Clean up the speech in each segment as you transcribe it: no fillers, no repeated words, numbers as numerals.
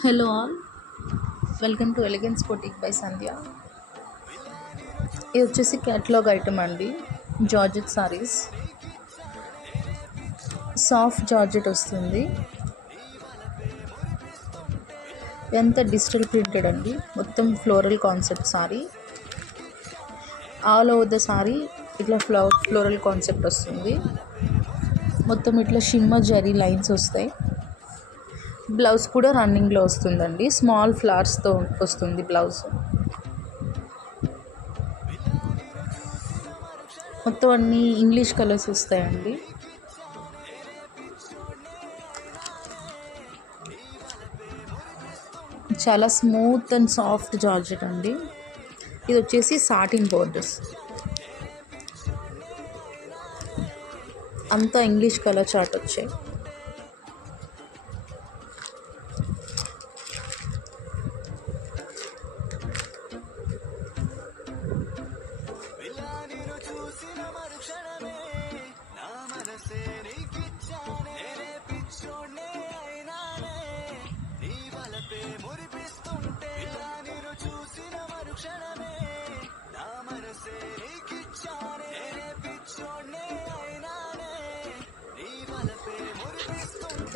Hello all, welcome to Elegance Boutique by Sandhya. ఇది వచ్చేసి catalogue item అండి. Georgette saris, soft georgette వస్తుంది. ఎంత డిజిటల్ ప్రింటెడ్ అండి, మొత్తం floral concept sorry. All over the sorry ఇట్లా ఫ్లోరల్ కాన్సెప్ట్ వస్తుంది. మొత్తం ఇట్లా షిమ్మర్ జరీ లైన్స్ వస్తాయి. బ్లౌజ్ కూడా రన్నింగ్లో వస్తుందండి, స్మాల్ ఫ్లవర్స్తో వస్తుంది బ్లౌజ్. మొత్తం అన్నీ ఇంగ్లీష్ కలర్స్ వస్తాయండి. చాలా స్మూత్ అండ్ సాఫ్ట్ జార్జెట్ అండి. ఇది వచ్చేసి సాటిన్ బోర్డర్స్, అంతా ఇంగ్లీష్ కలర్ చార్ట్ వచ్చాయి.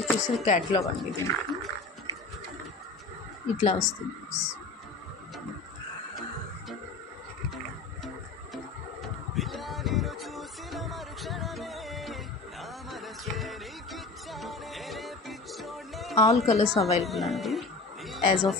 ఇది చూసి క్యాటలాగ్ అండి, దీనికి ఇట్లా వస్తుంది. ఆల్ కలర్స్ అవైలబుల్ అండి యాజ్ ఆఫ్